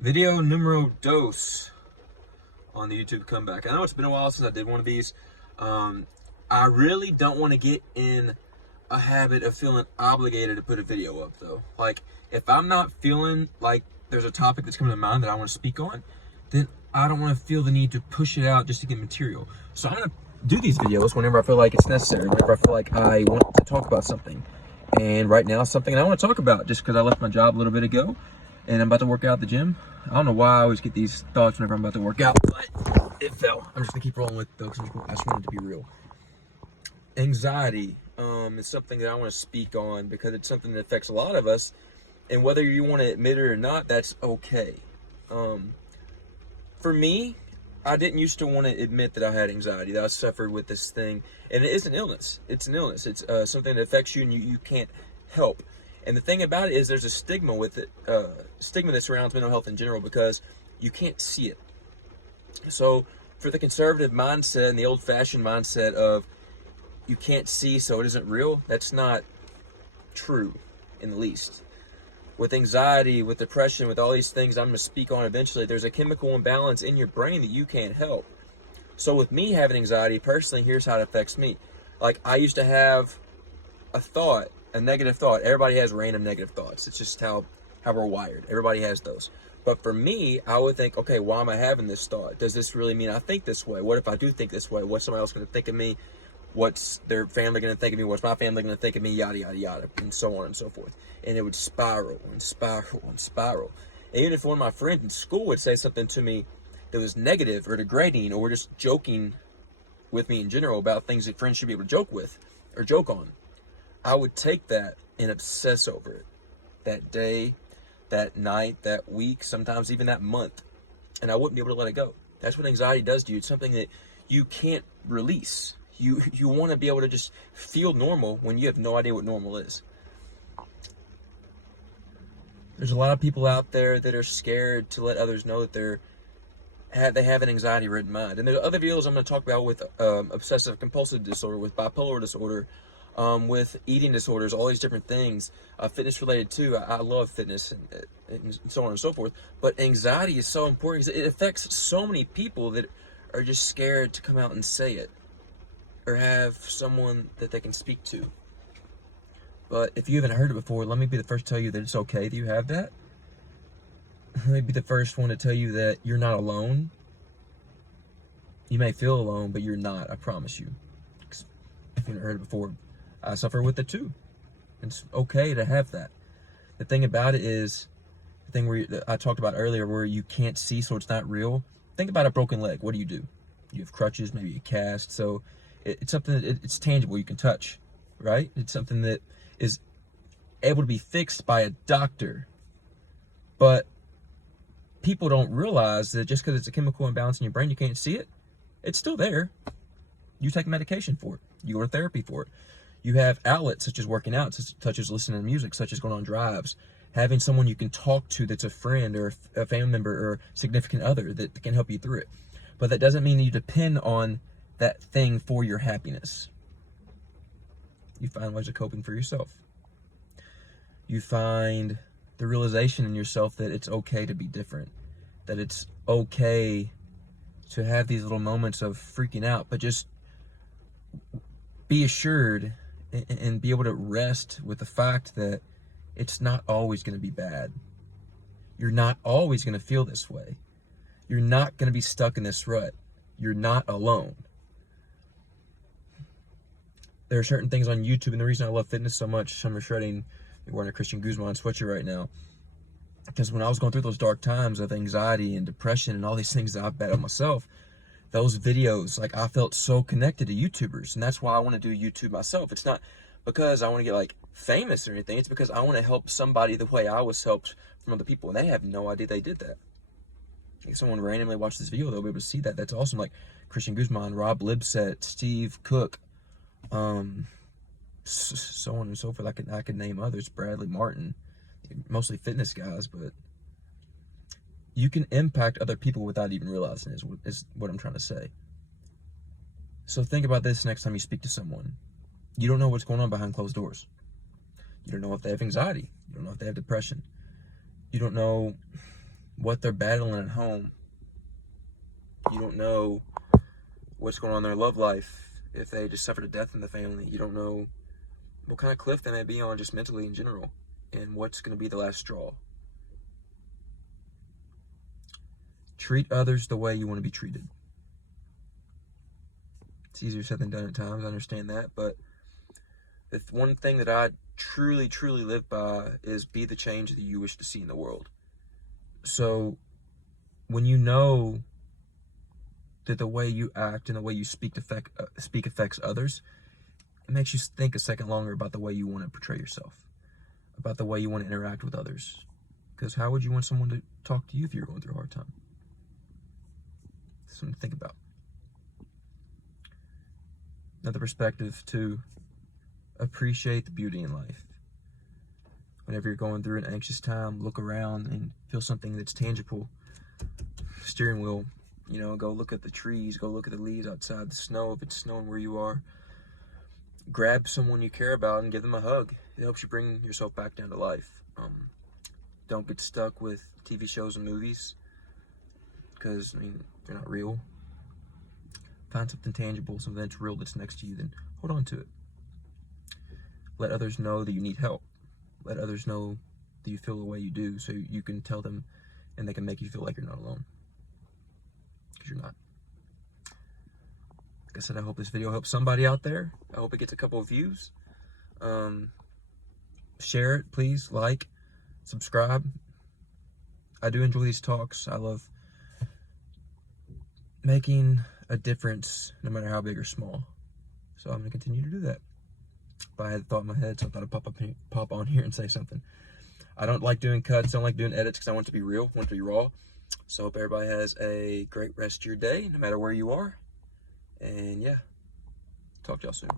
Video numero dos on the YouTube comeback. I know it's been a while since I did one of these. I really don't want to get in a habit of feeling obligated to put a video up, though. Like, if I'm not feeling like there's a topic that's coming to mind that I want to speak on, then I don't want to feel the need to push it out just to get material. So I'm going to do these videos whenever I feel like it's necessary, whenever I feel like I want to talk about something. And right now, something I want to talk about just because I left my job a little bit ago and I'm about to work out at the gym. I don't know why I always get these thoughts whenever I'm about to work out, but it fell. I'm just going to keep rolling with it, though, because I just want it to be real. Anxiety is something that I want to speak on because it's something that affects a lot of us, and whether you want to admit it or not, that's okay. For me, I didn't used to want to admit that I had anxiety, that I suffered with this thing, and it is an illness. It's an illness. It's something that affects you and you can't help. And the thing about it is there's a stigma with it, stigma that surrounds mental health in general because you can't see it. So for the conservative mindset and the old-fashioned mindset of you can't see so it isn't real, that's not true in the least. With anxiety, with depression, with all these things I'm going to speak on eventually, there's a chemical imbalance in your brain that you can't help. So with me having anxiety personally, here's how it affects me. Like, I used to have a negative thought. Everybody has random negative thoughts. It's just how we're wired. Everybody has those. But for me, I would think, okay, why am I having this thought? Does this really mean I think this way? What if I do think this way? What's somebody else going to think of me? What's their family going to think of me? What's my family going to think of me? Yada, yada, yada, and so on and so forth. And it would spiral and spiral and spiral. And even if one of my friends in school would say something to me that was negative or degrading or just joking with me in general about things that friends should be able to joke with or joke on, I would take that and obsess over it that day, that night, that week, sometimes even that month. And I wouldn't be able to let it go. That's what anxiety does to you. It's something that you can't release. You want to be able to just feel normal when you have no idea what normal is. There's a lot of people out there that are scared to let others know that they have an anxiety-ridden mind. And there's other videos I'm going to talk about with obsessive compulsive disorder, with bipolar disorder, with eating disorders, all these different things, fitness related too. I love fitness and so on and so forth. But anxiety is so important because it affects so many people that are just scared to come out and say it or have someone that they can speak to. But if you haven't heard it before, let me be the first to tell you that it's okay that you have that. Let me be the first one to tell you that you're not alone. You may feel alone, but you're not, I promise you. If you haven't heard it before, I suffer with it too. It's okay to have that. The thing about it is, the thing where I talked about earlier, where you can't see so it's not real. Think about a broken leg. What do? You have crutches, maybe a cast. So it's something that it's tangible, you can touch, right? It's something that is able to be fixed by a doctor. But people don't realize that just because it's a chemical imbalance in your brain, you can't see it. It's still there. You take medication for it. You go to therapy for it. You have outlets such as working out, such as listening to music, such as going on drives, having someone you can talk to that's a friend or a family member or significant other that can help you through it. But that doesn't mean that you depend on that thing for your happiness. You find ways of coping for yourself. You find the realization in yourself that it's okay to be different, that it's okay to have these little moments of freaking out, but just be assured and be able to rest with the fact that it's not always going to be bad. You're not always going to feel this way. You're not going to be stuck in this rut. You're not alone. There are certain things on YouTube, and the reason I love fitness so much, summer shredding, you're wearing a Christian Guzman sweatshirt right now, because when I was going through those dark times of anxiety and depression and all these things that I've battled myself, those videos, like, I felt so connected to YouTubers, and that's why I want to do YouTube myself. It's not because I want to get like famous or anything. It's because I want to help somebody the way I was helped from other people, and they have no idea they did that. If someone randomly watched this video, they'll be able to see that. That's awesome. Like Christian Guzman, Rob Libset, Steve Cook, so on and so forth. I could name others, Bradley Martin, mostly fitness guys, but you can impact other people without even realizing is what I'm trying to say. So think about this next time you speak to someone. You don't know what's going on behind closed doors. You don't know if they have anxiety. You don't know if they have depression. You don't know what they're battling at home. You don't know what's going on in their love life. If they just suffered a death in the family, you don't know what kind of cliff they may be on just mentally in general, and what's going to be the last straw. Treat others the way you want to be treated. It's easier said than done at times, I understand that, but the one thing that I truly, truly live by is be the change that you wish to see in the world. So when you know that the way you act and the way you speak affects others, it makes you think a second longer about the way you want to portray yourself, about the way you want to interact with others. Because how would you want someone to talk to you if you're going through a hard time? Something to think about. Another perspective to appreciate the beauty in life. Whenever you're going through an anxious time, look around and feel something that's tangible. Steering wheel, go look at the trees, go look at the leaves outside, the snow, if it's snowing where you are. Grab someone you care about and give them a hug. It helps you bring yourself back down to life. Don't get stuck with TV shows and movies, because, they're not real. Find something tangible, something that's real that's next to you, then hold on to it. Let others know that you need help. Let others know that you feel the way you do, so you can tell them and they can make you feel like you're not alone. Because you're not. Like I said, I hope this video helps somebody out there. I hope it gets a couple of views. Share it, please. Like, subscribe. I do enjoy these talks. I love making a difference, no matter how big or small. So I'm going to continue to do that. But I had a thought in my head, so I thought I'd pop on here and say something. I don't like doing cuts. I don't like doing edits because I want it to be real. I want it to be raw. So I hope everybody has a great rest of your day, no matter where you are. And yeah, talk to y'all soon.